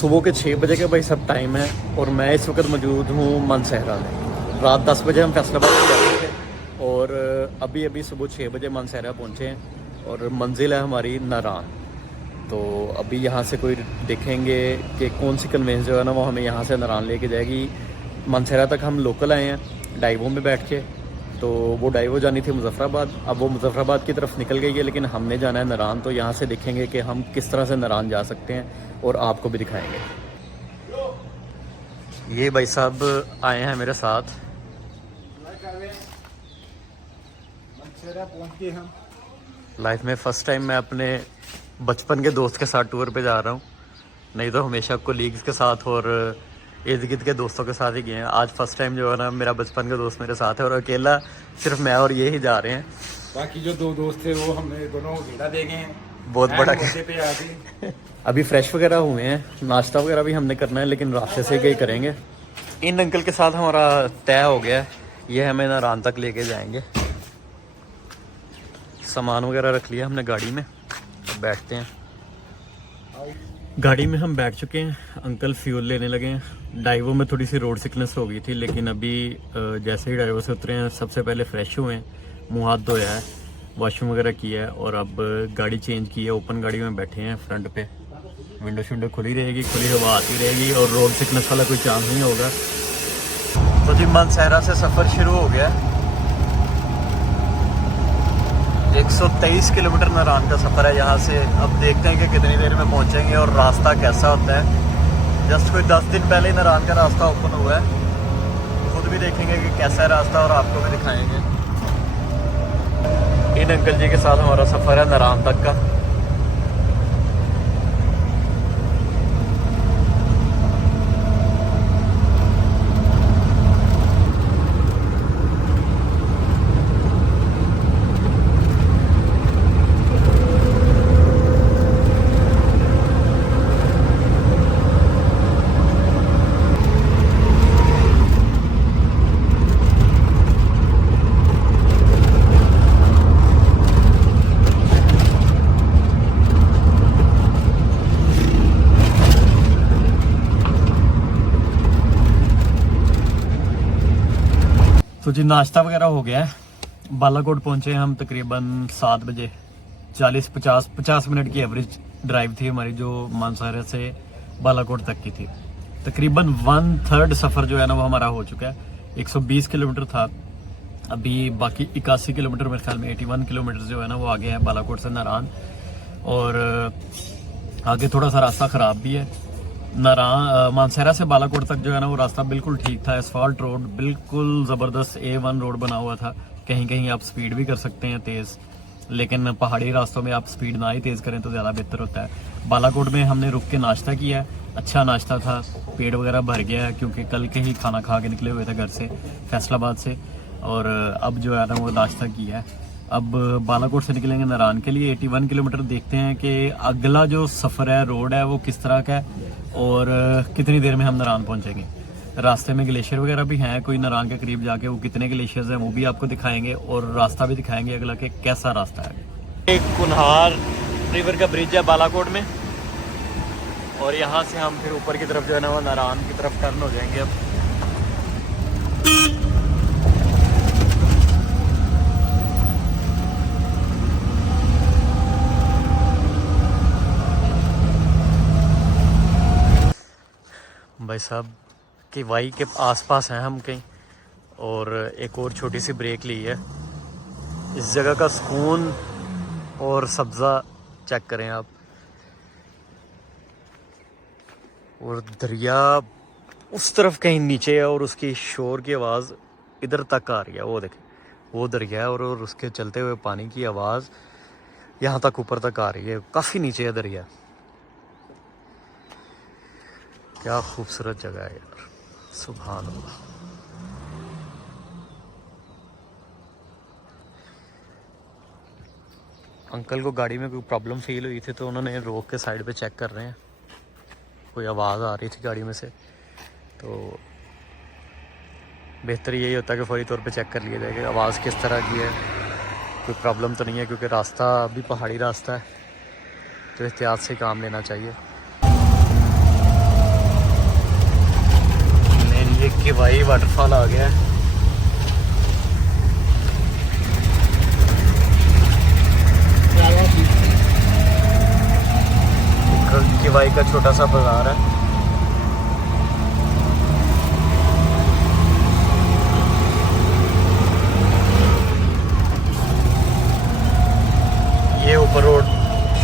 सुबह के 6 बजे का भाई सब टाइम है और मैं इस वक्त मौजूद हूँ मानसहरा में। रात 10 बजे हम फैसलाबाद में बैठे थे और अभी अभी सुबह 6 बजे मानसहरा पहुँचे हैं और मंजिल है हमारी नारान। तो अभी यहाँ से कोई देखेंगे कि कौन सी कन्वेंस जो है ना वो हमें यहाँ से नारान लेके जाएगी। मानसहरा तक हम लोकल आए हैं डाइवो में बैठ के, तो वो डाइवो जानी थी मुजफ्फराबाद। अब वो मुजफ्फराबाद की तरफ निकल गई है लेकिन हमने जाना है नारान। तो यहाँ से देखेंगे कि हम किस तरह से नारान जा सकते हैं और आपको भी दिखाएंगे। ये भाई साहब आए हैं मेरे साथ। लाइफ में फ़र्स्ट टाइम मैं अपने बचपन के दोस्त के साथ टूर पे जा रहा हूँ, नहीं तो हमेशा कोलीग्स के साथ और इर्द गिर्द के दोस्तों के साथ ही गए हैं। आज फर्स्ट टाइम जो है ना मेरा बचपन का दोस्त मेरे साथ है और अकेला सिर्फ मैं और ये ही जा रहे हैं। बाकी जो दो दोस्त थे वो हमने दोनों घेरा दे गए हैं। बहुत बड़ा पे आ अभी फ्रेश वगैरह हुए हैं, नाश्ता वगैरह भी हमने करना है लेकिन रास्ते से ही करेंगे। इन अंकल के साथ हमारा तय हो गया है, ये हमें नारान तक लेके जाएंगे। सामान वगैरह रख लिया हमने गाड़ी में, अब बैठते हैं। गाड़ी में हम बैठ चुके हैं, अंकल फ्यूल लेने लगे हैं। डाइवो में थोड़ी सी रोड सिकनेस हो गई थी लेकिन अभी जैसे ही डाइवो से उतरे हैं सबसे पहले फ्रेश हुए हैं, मुँह हाथ धोया है, वॉशरूम वगैरह किया है और अब गाड़ी चेंज की है। ओपन गाड़ी में बैठे हैं, फ्रंट पे विंडो शिंडो खुली रहेगी, खुली हवा आती रहेगी और रोड सिकनेस वाला कोई चांस नहीं होगा। तो जी मानसहरा से सफ़र शुरू हो गया। 123 किलोमीटर नारान का सफ़र है यहाँ से। अब देखते हैं कि कितनी देर में पहुँचेंगे और रास्ता कैसा होता है। जस्ट कोई 10 दिन पहले ही नारान का रास्ता ओपन हुआ है, खुद भी देखेंगे कि कैसा है रास्ता और आपको भी दिखाएंगे। इन अंकल जी के साथ हमारा सफ़र है नारान तक का। तो जी नाश्ता वगैरह हो गया है। बालाकोट पहुंचे हम तकरीबन 7 बजे। 40-50 मिनट की एवरेज ड्राइव थी हमारी जो मानसहरा से बालाकोट तक की थी। तकरीबन 1/3 सफ़र जो है ना वो हमारा हो चुका है। 120 किलोमीटर था, अभी बाकी 81 किलोमीटर मेरे ख्याल में 81 किलोमीटर जो है ना वो आगे है बालाकोट से नारान। और आगे थोड़ा सा रास्ता ख़राब भी है। नारान मानसहरा से बालाकोट तक जो है ना वो रास्ता बिल्कुल ठीक था, एसफाल्ट रोड, बिल्कुल ज़बरदस्त A1 रोड बना हुआ था। कहीं कहीं आप स्पीड भी कर सकते हैं तेज़, लेकिन पहाड़ी रास्तों में आप स्पीड ना ही तेज़ करें तो ज़्यादा बेहतर होता है। बालाकोट में हमने रुक के नाश्ता किया, अच्छा नाश्ता था, पेट वगैरह भर गया है क्योंकि कल के ही खाना खा के निकले हुए थे घर से फैसलाबाद से। और अब जो है ना वो नाश्ता किया है। अब बालाकोट से निकलेंगे नारान के लिए। 81 किलोमीटर। देखते हैं कि अगला जो सफ़र है, रोड है, वो किस तरह का है और कितनी देर में हम नारान पहुंचेंगे। रास्ते में ग्लेशियर वगैरह भी हैं, कोई नारान के करीब जाके वो कितने ग्लेशियर्स हैं वो भी आपको दिखाएंगे और रास्ता भी दिखाएंगे अगला के कैसा रास्ता है। एक कुन्हार रिवर का ब्रिज है बालाकोट में और यहाँ से हम फिर ऊपर की तरफ जो है ना वो नारान की तरफ टर्न हो जाएंगे। अब भाई साहब कि वाई के आसपास हैं हम कहीं और एक और छोटी सी ब्रेक ली है। इस जगह का सुकून और सब्ज़ा चेक करें आप, और दरिया उस तरफ कहीं नीचे है और उसकी शोर की आवाज़ इधर तक आ रही है। वो देखें, वो दरिया है और उसके चलते हुए पानी की आवाज़ यहाँ तक ऊपर तक आ रही है। काफ़ी नीचे है दरिया। क्या खूबसूरत जगह है यार, सुभान अल्लाह। अंकल को गाड़ी में कोई प्रॉब्लम फील हुई थी तो उन्होंने रोक के साइड पे चेक कर रहे हैं, कोई आवाज़ आ रही थी गाड़ी में से, तो बेहतर यही होता है कि फौरी तौर पे चेक कर लिया जाए कि आवाज़ किस तरह की है, कोई प्रॉब्लम तो नहीं है, क्योंकि रास्ता भी पहाड़ी रास्ता है तो एहतियात से काम लेना चाहिए। वाटरफॉल आ गया है। किवाई का छोटा सा बाजार है। ये ऊपर रोड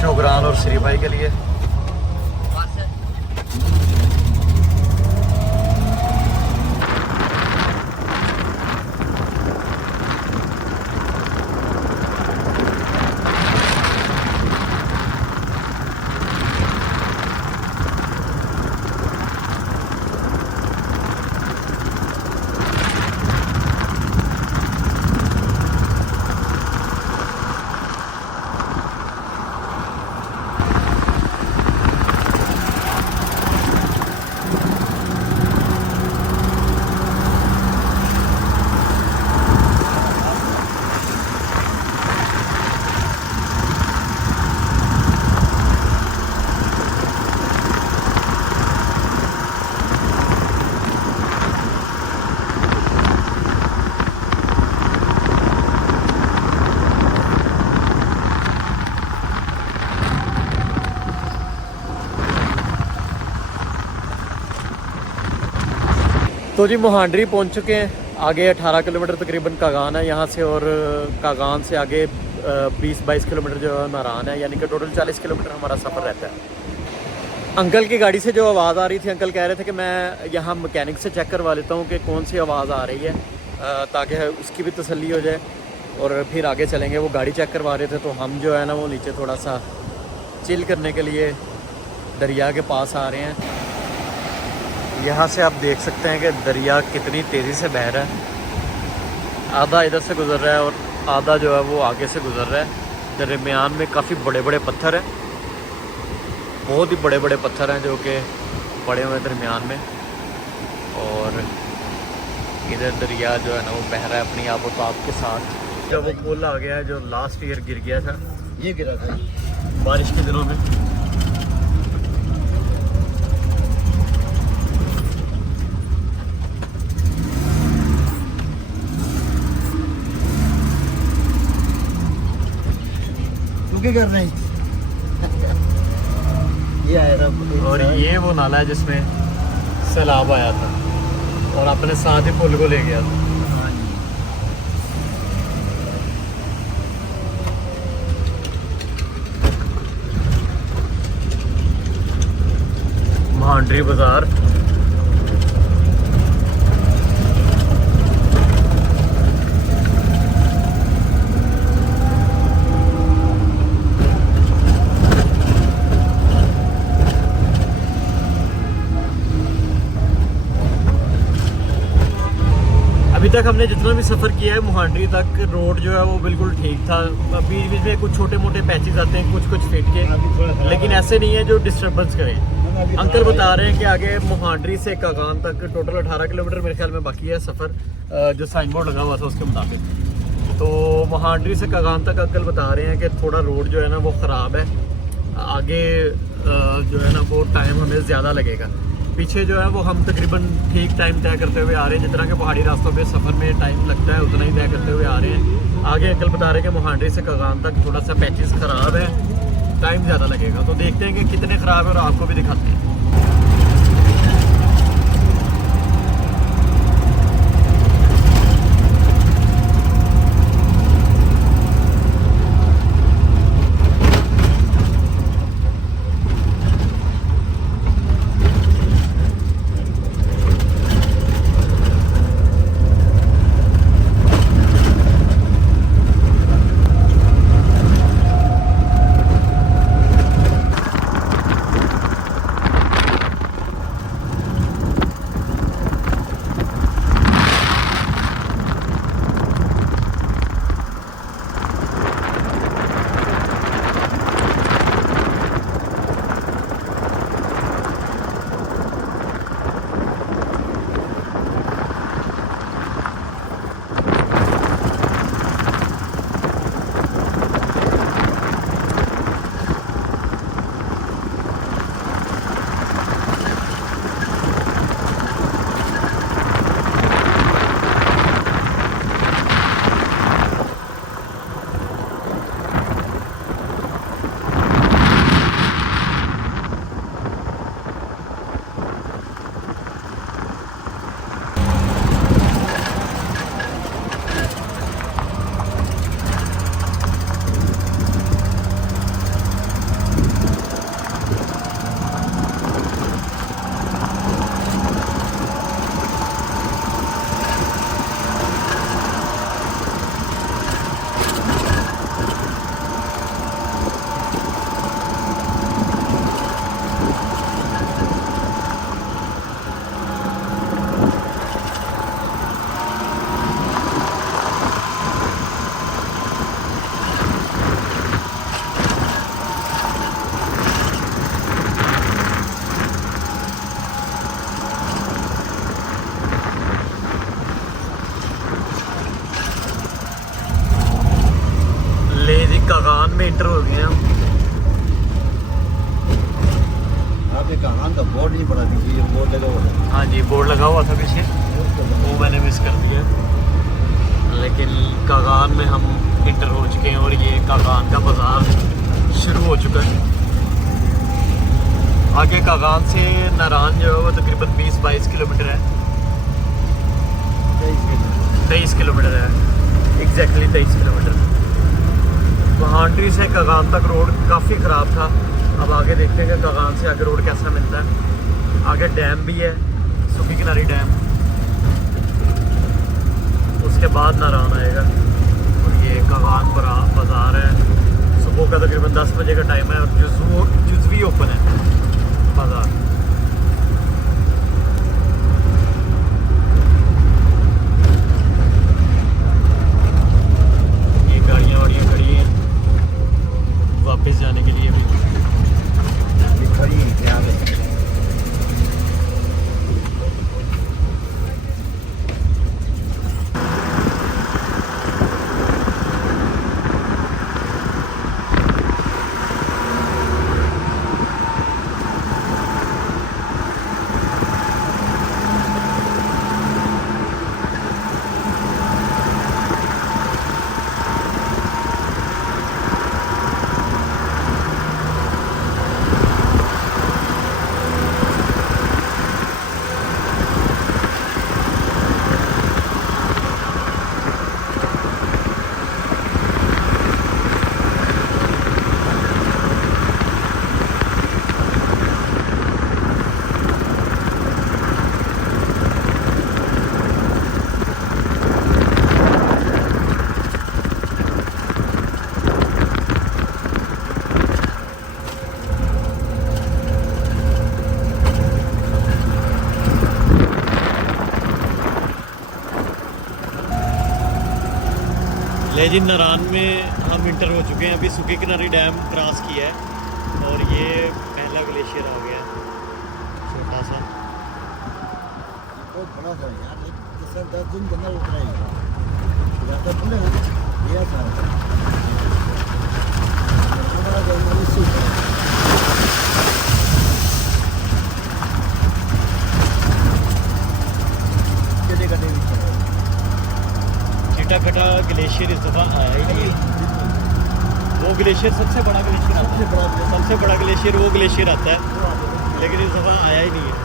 शोगरान और श्री भाई के लिए। तो जी मोहांडरी पहुंच चुके हैं। आगे 18 किलोमीटर तकरीबन कागान है यहाँ से, और कागान से आगे 20-22 किलोमीटर जो है नारान है, यानी कि टोटल 40 किलोमीटर हमारा सफ़र रहता है। अंकल की गाड़ी से जो आवाज़ आ रही थी, अंकल कह रहे थे कि मैं यहाँ मैकेनिक से चेक करवा लेता हूँ कि कौन सी आवाज़ आ रही है, ताकि उसकी भी तसल्ली हो जाए और फिर आगे चलेंगे। वो गाड़ी चेक करवा रहे थे, तो हम जो है ना वो नीचे थोड़ा सा चिल करने के लिए दरिया के पास आ रहे हैं। यहाँ से आप देख सकते हैं कि दरिया कितनी तेज़ी से बह रहा है। आधा इधर से गुज़र रहा है और आधा जो है वो आगे से गुज़र रहा है। दरमियान में काफ़ी बड़े बड़े पत्थर हैं, बहुत ही बड़े बड़े पत्थर हैं जो कि पड़े हुए हैं दरमियान में। और इधर दरिया जो है ना वो बह रहा है अपनी आबोताब के साथ। जब वो पुल आ गया है जो लास्ट ईयर गिर गया था, ये गिरा था बारिश के दिनों में। कर रहे हैं ये आया था, और ये वो नाला है जिसमें सैलाब आया था और अपने साथ ही पुल को ले गया था। मोहांडरी बाजार। अभी तक हमने जितना भी सफ़र किया है मोहांडरी तक, रोड जो है वो बिल्कुल ठीक था। बीच बीच में कुछ छोटे मोटे पैचेस आते हैं, कुछ फिट के, लेकिन ऐसे नहीं है जो डिस्टर्बेंस करें। अंकल बता रहे हैं कि आगे मोहांडरी से कागान तक टोटल 18 किलोमीटर मेरे ख्याल में बाकी है सफ़र, जो साइन बोर्ड लगा हुआ था उसके मुताबिक। तो मोहांडरी से कागान तक अंकल बता रहे हैं कि थोड़ा रोड जो है ना वो ख़राब है, आगे जो है ना वो टाइम हमें ज़्यादा लगेगा। पीछे जो है वो हम तकरीबन ठीक टाइम तय करते हुए आ रहे हैं। जितना कि पहाड़ी रास्तों पे सफ़र में टाइम लगता है उतना ही तय करते हुए आ रहे हैं। आगे अंकल बता रहे हैं कि मोहांडरी से कागान तक थोड़ा सा पैचेस ख़राब है, टाइम ज़्यादा लगेगा। तो देखते हैं कि कितने ख़राब है और आपको भी दिखाते हैं। कगान का बोर्ड नहीं पड़ा पीछे, ये बोर्ड लगा हुआ है। हाँ जी, बोर्ड लगा हुआ था पीछे, वो मैंने मिस कर दिया। लेकिन कागान में हम इंटर हो चुके हैं और ये कागान का बाज़ार शुरू हो चुका है। आगे कागान से नारान जो है वो तकरीबन 20-22 किलोमीटर है। 23 किलोमीटर है, एग्जैक्टली 23 किलोमीटर। वहांडरी से कागान तक रोड काफ़ी ख़राब था। अब आगे देखेंगे कागान से आगे रोड कैसा मिलता है। आगे डैम भी है, सुखी किनारी डैम, उसके बाद नारान आएगा। और ये कागान बाज़ार है। सुबह का तकरीबन 10 बजे का टाइम है और जुज़वी ओपन है बाज़ार। ये गाड़ियाँ वाड़ियाँ खड़ी हैं वापस जाने के लिए भी। खड़ी क्या है? लेजिन नारान में हम इंटर हो चुके हैं। अभी सुखी किनारी डैम क्रॉस किया है और ये पहला ग्लेशियर आ गया है, छोटा सा। बहुत बड़ा था यार, सर 10 दिन के अंदर उतना ही जाता बोले ना ये था बड़ा जंगल से कितने का डेविड चिटा कटा ग्लेशियर इस दफ़ा आया ही नहीं है। वो ग्लेशियर सबसे बड़ा ग्लेशियर आता है, सबसे बड़ा ग्लेशियर वो ग्लेशियर आता है, लेकिन इस दफ़ा आया ही नहीं है।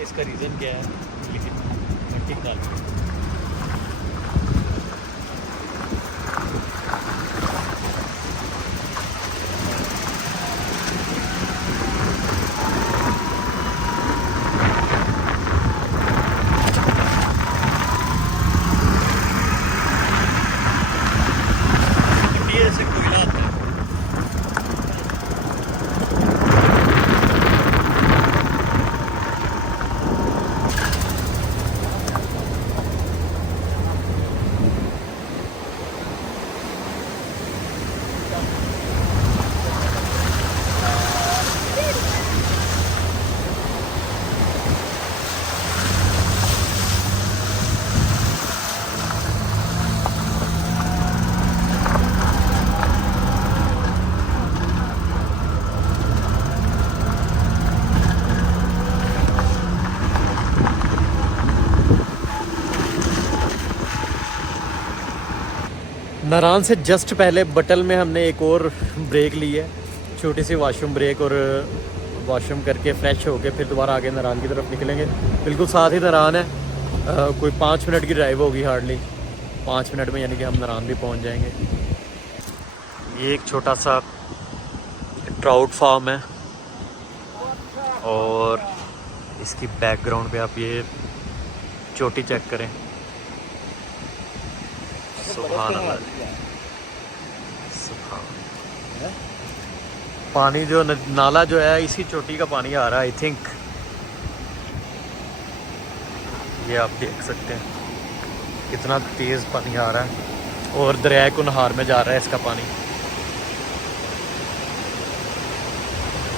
इसका रीज़न क्या है, लेकिन मिट्टी काली है। मिट्टी ऐसे कोयला आता है। नारान से जस्ट पहले बटल में हमने एक और ब्रेक ली है, छोटी सी वॉशरूम ब्रेक, और वॉशरूम करके फ्रेश होके फिर दोबारा आगे नारान की तरफ निकलेंगे। बिल्कुल साथ ही नारान है, कोई 5 मिनट की ड्राइव होगी हार्डली, 5 मिनट में यानी कि हम नारान भी पहुंच जाएंगे। ये एक छोटा सा ट्राउट फार्म है और इसकी बैकग्राउंड पे आप ये चोटी चेक करें। सुभान अल्लाह, सुभान। पानी जो नाला जो है इसी चोटी का पानी आ रहा है आई थिंक, ये आप देख सकते हैं। कितना तेज़ पानी आ रहा है और दरिया कुनहार में जा रहा है इसका पानी।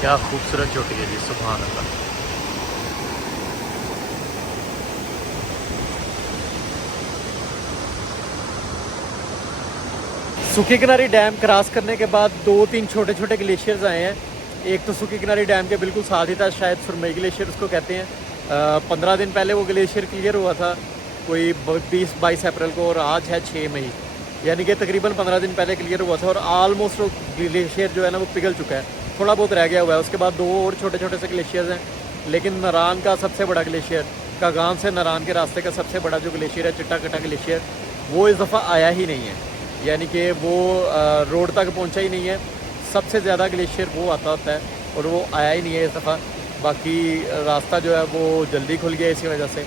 क्या खूबसूरत चोटी है जी, सुभान अल्लाह। सूखी किनारी डैम क्रॉस करने के बाद 2-3 छोटे छोटे ग्लेशियर्स आए हैं। एक तो सूखी किनारी डैम के बिल्कुल साथ ही था, शायद सुरमई ग्लेशियर उसको कहते हैं। 15 दिन पहले वो ग्लेशियर क्लियर हुआ था, कोई 20-22 अप्रैल को, और आज है 6 मई, यानी कि तकरीबन 15 दिन पहले क्लियर हुआ था। और आलमोस्ट वो ग्लेशियर जो है ना वो पिघल चुका है, थोड़ा बहुत रह गया हुआ है। उसके बाद 2 और छोटे छोटे से ग्लेशियर्स हैं, लेकिन नारान का सबसे बड़ा ग्लेशियर, कागान से नारान के रास्ते का सबसे बड़ा जो ग्लेशियर है, चिट्टा कटा ग्लेशियर, वो इस दफ़ा आया ही नहीं है, यानी कि वो रोड तक पहुंचा ही नहीं है। सबसे ज़्यादा ग्लेशियर वो आता होता है और वो आया ही नहीं है इस दफ़ा। बाकी रास्ता जो है वो जल्दी खुल गया इसी वजह से।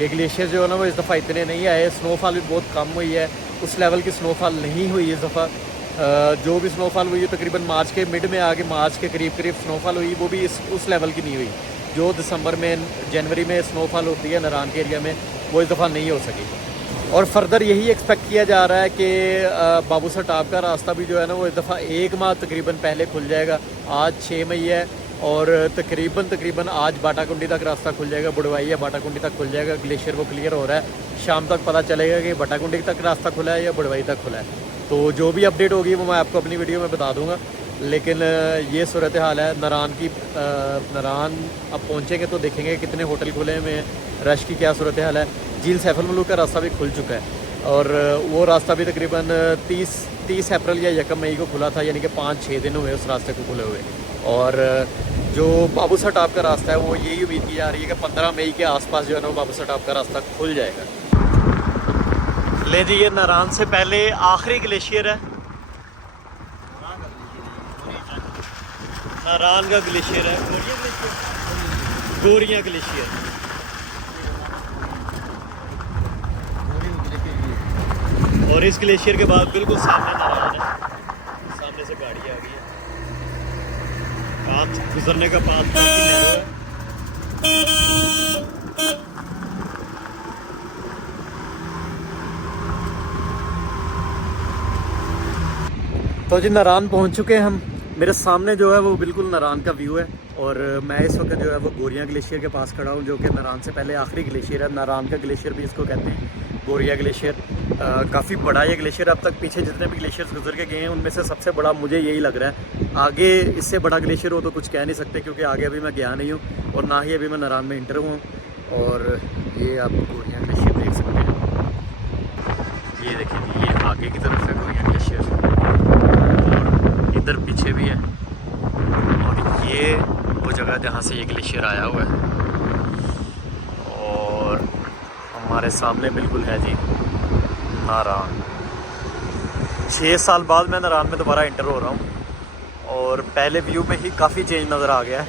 ये ग्लेशियर जो है ना वो इस दफ़ा इतने नहीं आए। स्नोफॉल भी बहुत कम हुई है, उस लेवल की स्नोफॉल नहीं हुई इस दफ़ा। जो भी स्नोफॉल हुई है तकरीबन मार्च के मिड में आगे, मार्च के करीब स्नोफॉल हुई, वो भी उस लेवल की नहीं हुई जो दिसंबर में जनवरी में स्नोफॉल होती है नारान के एरिया में, वो इस दफ़ा नहीं हो सकी। और फर्दर यही एक्सपेक्ट किया जा रहा है कि बाबूसर टाप का रास्ता भी जो है ना वो इस दफ़ा 1 माह तकरीबन पहले खुल जाएगा। आज 6 मई है और तकरीबन आज बाटाकुंडी तक रास्ता खुल जाएगा, बुडवाई या बाटाकुंडी तक खुल जाएगा। ग्लेशियर वो क्लियर हो रहा है, शाम तक पता चलेगा कि बाटाकुंडी तक रास्ता खुला है या बुडवाई तक खुला है। तो जो भी अपडेट होगी वो मैं आपको अपनी वीडियो में बता दूँगा। लेकिन ये सूरत हाल है नारान की। नारान अब पहुँचेंगे तो देखेंगे कितने होटल खुले हुए हैं, रश की क्या सूरत हाल है। झील सैफुल मलूक का रास्ता भी खुल चुका है और वो रास्ता भी तकरीबन 30 अप्रैल या 1 मई को खुला था, यानी कि 5-6 दिन हुए उस रास्ते को खुले हुए। और जो बाबूसर टाप का रास्ता है वो यही उम्मीद की जा रही है कि 15 मई के आसपास जो है ना वो बाबूसर टाप का रास्ता खुल जाएगा। ले जी, ये नारान से पहले आखिरी ग्लेशियर है, नारान का ग्लेशियर है, गोरियां ग्लेशियर। और इस ग्लेशियर के बाद बिल्कुल सामने नारायण है, सामने से गाड़ी आ गई है। पाथ गुजरने का पाथ काफी नैरो है। तो जी नारायण पहुंच चुके हैं हम। मेरे सामने जो है वो बिल्कुल नारायण का व्यू है और मैं इस वक्त जो है वो गोरियां ग्लेशियर के पास खड़ा हूँ, जो कि नारायण से पहले आखिरी ग्लेशियर है। नारायण का ग्लेशियर भी इसको कहते हैं, गोरिया ग्लेशियर। काफ़ी बड़ा ये ग्लेशियर, अब तक पीछे जितने भी ग्लेशियर्स गुजर के गए हैं उनमें से सबसे बड़ा मुझे यही लग रहा है। आगे इससे बड़ा ग्लेशियर हो तो कुछ कह नहीं सकते, क्योंकि आगे अभी मैं गया नहीं हूँ और ना ही अभी मैं नारायण में इंटर हुआ हूँ। और ये आप गोरिया ग्लेशियर देख सकते हैं, ये देखिए, ये आगे की तरफ है गोरिया ग्लेशियर और इधर पीछे भी है। और ये वो जगह जहाँ से ये ग्लेशियर आया हुआ है और हमारे सामने बिल्कुल है जी नारायण। 6 साल बाद मैं नारायण में दोबारा इंटर हो रहा हूँ और पहले व्यू में ही काफ़ी चेंज नज़र आ गया है।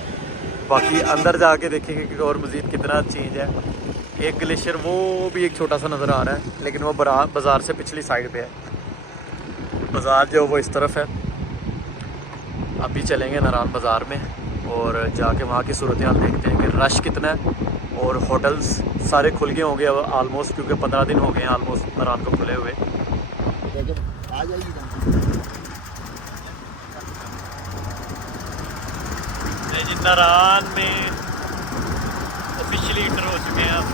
बाकी अंदर जाके देखेंगे कि और मज़ीद कितना चेंज है। एक ग्लेशियर वो भी एक छोटा सा नज़र आ रहा है, लेकिन वो बाज़ार से पिछली साइड पे है। बाज़ार जो वो इस तरफ है। अभी चलेंगे नारायण बाज़ार में और जाके वहाँ की सूरत हाल देखते हैं कि रश कितना है। और होटल्स सारे खुल गए होंगे अब आलमोस्ट, क्योंकि 15 दिन हो गए हैं आलमोस्ट नारायण को खुले हुए। आ जाइए नारायण में ऑफिशियली इंटर हो चुके हैं अब।